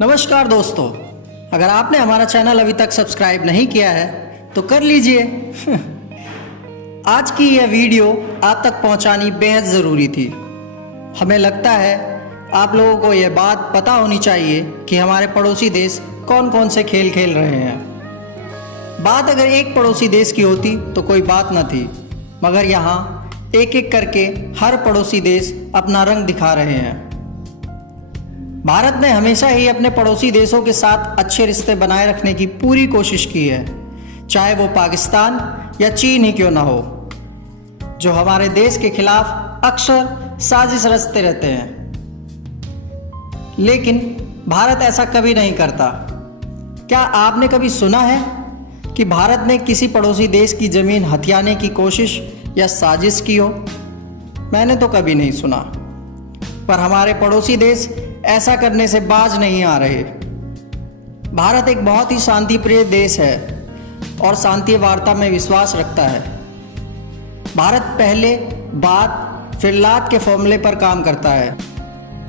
नमस्कार दोस्तों, अगर आपने हमारा चैनल अभी तक सब्सक्राइब नहीं किया है तो कर लीजिए। आज की यह वीडियो आप तक पहुंचानी बेहद ज़रूरी थी। हमें लगता है आप लोगों को यह बात पता होनी चाहिए कि हमारे पड़ोसी देश कौन कौन से खेल खेल रहे हैं। बात अगर एक पड़ोसी देश की होती तो कोई बात न थी, मगर यहाँ एक एक करके हर पड़ोसी देश अपना रंग दिखा रहे हैं। भारत ने हमेशा ही अपने पड़ोसी देशों के साथ अच्छे रिश्ते बनाए रखने की पूरी कोशिश की है, चाहे वो पाकिस्तान या चीन ही क्यों ना हो, जो हमारे देश के खिलाफ अक्सर साजिश रचते रहते हैं। लेकिन भारत ऐसा कभी नहीं करता। क्या आपने कभी सुना है कि भारत ने किसी पड़ोसी देश की ज़मीन हथियाने की कोशिश या साजिश की हो? मैंने तो कभी नहीं सुना। पर हमारे पड़ोसी देश ऐसा करने से बाज नहीं आ रहे। भारत एक बहुत ही शांतिप्रिय देश है और शांति वार्ता में विश्वास रखता है। भारत पहले बात फिर लात के फॉर्मूले पर काम करता है।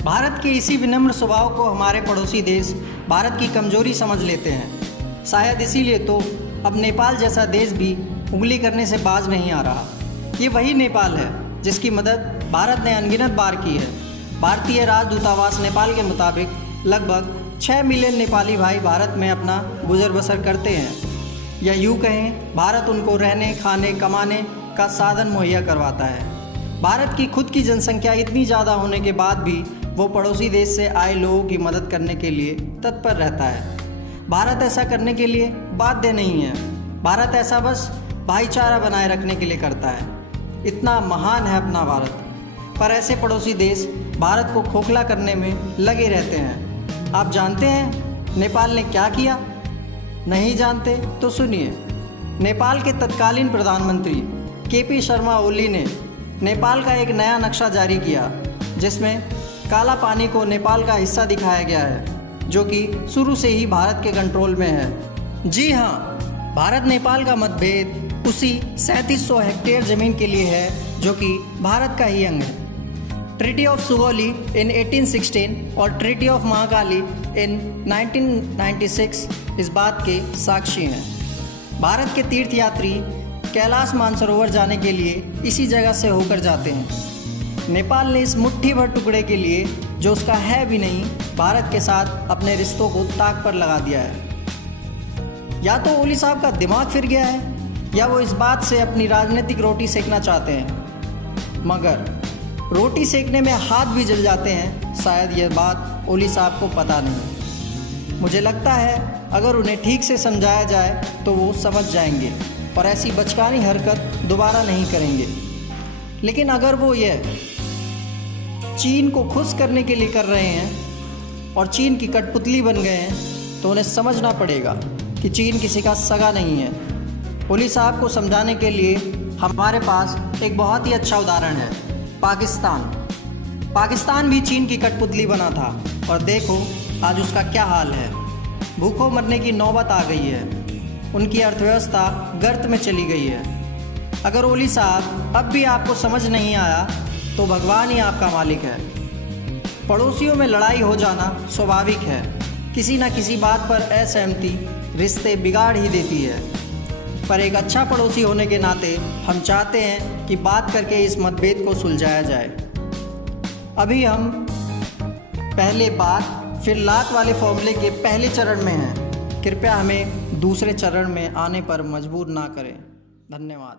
भारत के इसी विनम्र स्वभाव को हमारे पड़ोसी देश भारत की कमजोरी समझ लेते हैं। शायद इसीलिए तो अब नेपाल जैसा देश भी उंगली करने से बाज नहीं आ रहा। ये वही नेपाल है जिसकी मदद भारत ने अनगिनत बार की है। भारतीय राजदूतावास नेपाल के मुताबिक लगभग 6 मिलियन नेपाली भाई भारत में अपना गुजर बसर करते हैं, या यूँ कहें भारत उनको रहने खाने कमाने का साधन मुहैया करवाता है। भारत की खुद की जनसंख्या इतनी ज़्यादा होने के बाद भी वो पड़ोसी देश से आए लोगों की मदद करने के लिए तत्पर रहता है। भारत ऐसा करने के लिए बाध्य नहीं है। भारत ऐसा बस भाईचारा बनाए रखने के लिए करता है। इतना महान है अपना भारत, पर ऐसे पड़ोसी देश भारत को खोखला करने में लगे रहते हैं। आप जानते हैं नेपाल ने क्या किया? नहीं जानते तो सुनिए। नेपाल के तत्कालीन प्रधानमंत्री केपी शर्मा ओली ने नेपाल का एक नया नक्शा जारी किया, जिसमें काला पानी को नेपाल का हिस्सा दिखाया गया है, जो कि शुरू से ही भारत के कंट्रोल में है। जी हाँ, भारत नेपाल का मतभेद उसी 3700 हेक्टेयर ज़मीन के लिए है, जो कि भारत का ही अंग है। ट्रीटी ऑफ सुगौली इन 1816 और ट्रीटी ऑफ महाकाली इन 1996 इस बात के साक्षी हैं। भारत के तीर्थयात्री कैलाश मानसरोवर जाने के लिए इसी जगह से होकर जाते हैं। नेपाल ने इस मुट्ठी भर टुकड़े के लिए, जो उसका है भी नहीं, भारत के साथ अपने रिश्तों को ताक पर लगा दिया है। या तो ओली साहब का दिमाग फिर गया है, या वो इस बात से अपनी राजनीतिक रोटी सेकना चाहते हैं। मगर रोटी सेकने में हाथ भी जल जाते हैं, शायद यह बात ओली साहब को पता नहीं। मुझे लगता है अगर उन्हें ठीक से समझाया जाए तो वो समझ जाएंगे और ऐसी बचकानी हरकत दोबारा नहीं करेंगे। लेकिन अगर वो यह चीन को खुश करने के लिए कर रहे हैं और चीन की कठपुतली बन गए हैं, तो उन्हें समझना पड़ेगा कि चीन किसी का सगा नहीं है। ओली साहब को समझाने के लिए हमारे पास एक बहुत ही अच्छा उदाहरण है, पाकिस्तान भी चीन की कठपुतली बना था, और देखो आज उसका क्या हाल है। भूखों मरने की नौबत आ गई है। उनकी अर्थव्यवस्था गर्त में चली गई है। अगर ओली साहब अब भी आपको समझ नहीं आया तो भगवान ही आपका मालिक है। पड़ोसियों में लड़ाई हो जाना स्वाभाविक है। किसी न किसी बात पर असहमति रिश्ते बिगाड़ ही देती है। पर एक अच्छा पड़ोसी होने के नाते हम चाहते हैं कि बात करके इस मतभेद को सुलझाया जाए। अभी हम पहले बात फिर लात वाले फॉर्मूले के पहले चरण में हैं। कृपया हमें दूसरे चरण में आने पर मजबूर ना करें। धन्यवाद।